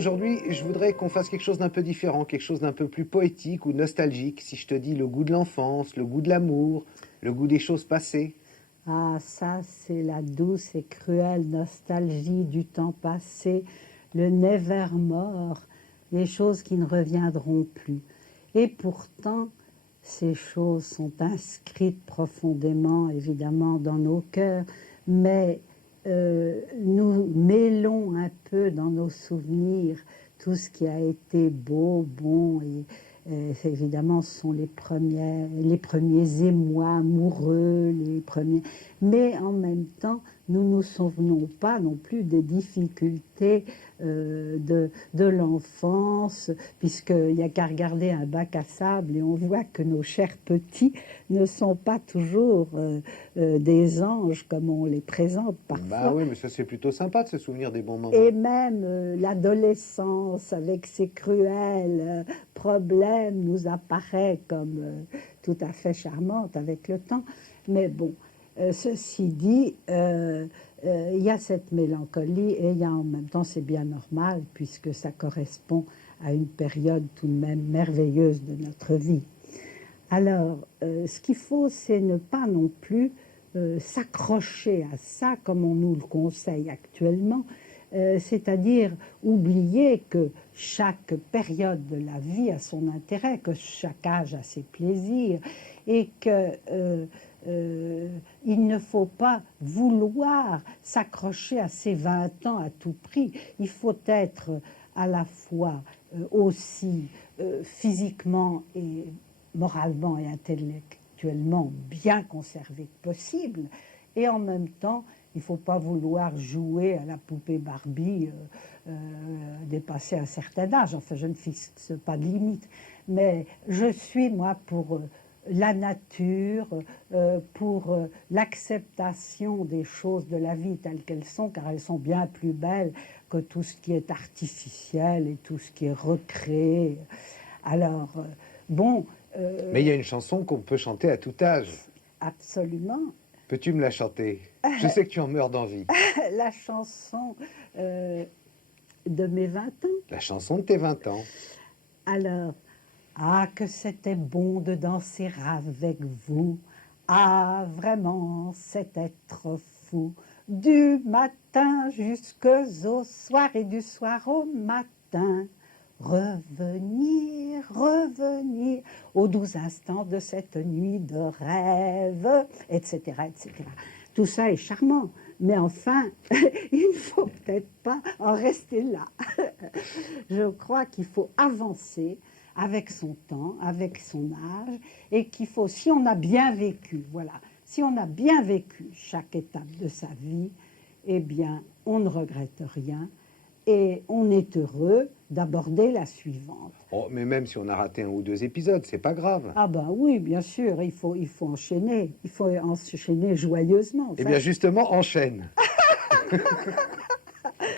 aujourd'hui, je voudrais qu'on fasse quelque chose d'un peu différent, quelque chose d'un peu plus poétique ou nostalgique. Si je te dis le goût de l'enfance, le goût de l'amour, le goût des choses passées. Ah, ça, c'est la douce et cruelle nostalgie du temps passé, le nevermore, les choses qui ne reviendront plus. Et pourtant, ces choses sont inscrites profondément, évidemment, dans nos cœurs, mais nous mêlons un peu dans nos souvenirs tout ce qui a été beau, bon évidemment, ce sont les premiers émois amoureux, les premiers. Mais en même temps, nous ne nous souvenons pas non plus des difficultés de l'enfance, puisqu'il n'y a qu'à regarder un bac à sable et on voit que nos chers petits ne sont pas toujours des anges comme on les présente parfois. Bah oui, mais ça c'est plutôt sympa de se souvenir des bons moments. Et même l'adolescence avec ses cruels problèmes nous apparaît comme tout à fait charmante avec le temps. Mais bon, ceci dit, il y a cette mélancolie et il y a en même temps, c'est bien normal puisque ça correspond à une période tout de même merveilleuse de notre vie. Alors, ce qu'il faut, c'est ne pas non plus s'accrocher à ça comme on nous le conseille actuellement, c'est-à-dire oublier que chaque période de la vie a son intérêt, que chaque âge a ses plaisirs et que il ne faut pas vouloir s'accrocher à ses 20 ans à tout prix. Il faut être à la fois aussi physiquement et moralement et intellectuellement bien conservé que possible, et en même temps, il ne faut pas vouloir jouer à la poupée Barbie dépasser un certain âge. Enfin, je ne fixe pas de limite, mais je suis, moi, pour la nature, pour l'acceptation des choses de la vie telles qu'elles sont, car elles sont bien plus belles que tout ce qui est artificiel et tout ce qui est recréé. Alors, bon... Mais il y a une chanson qu'on peut chanter à tout âge. Absolument. Peux-tu me la chanter? Je sais que tu en meurs d'envie. La chanson de mes 20 ans. La chanson de tes 20 ans. Alors, ah, que c'était bon de danser avec vous. Ah, vraiment, c'était trop fou. Du matin jusqu'au soir et du soir au matin. Revenir, revenir aux 12 instants de cette nuit de rêve, etc., etc. Tout ça est charmant, mais enfin, il ne faut peut-être pas en rester là. Je crois qu'il faut avancer avec son temps, avec son âge, et qu'il faut, si on a bien vécu, voilà, si on a bien vécu chaque étape de sa vie, eh bien, on ne regrette rien, et on est heureux d'aborder la suivante. Oh, mais même si on a raté un ou deux épisodes, c'est pas grave. Ah ben oui, bien sûr, il faut enchaîner joyeusement. Eh bien justement, enchaîne.